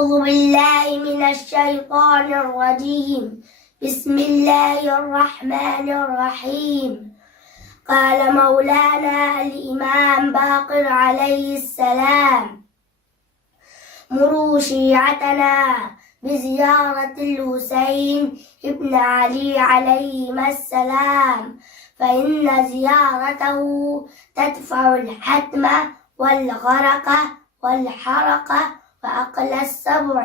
أعوذ بالله من الشيطان الرجيم بسم الله الرحمن الرحيم قال مولانا الإمام باقر عليه السلام مروا شيعتنا بزيارة الحسين ابن علي عليهما السلام فإن زيارته تدفع الحتم والغرق والحرق وأقل السبع।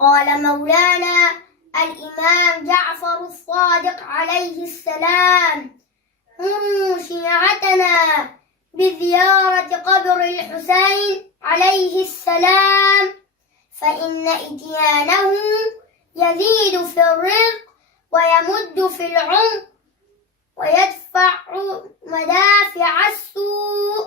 قال مولانا الإمام جعفر الصادق عليه السلام مروا شيعتنا بزيارة قبر الحسين عليه السلام فإن إتيانه يزيد في الرزق ويمد في العمر ويدفع مدافع السوء।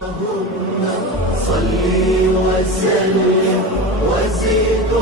اللهم صل وسلم وزد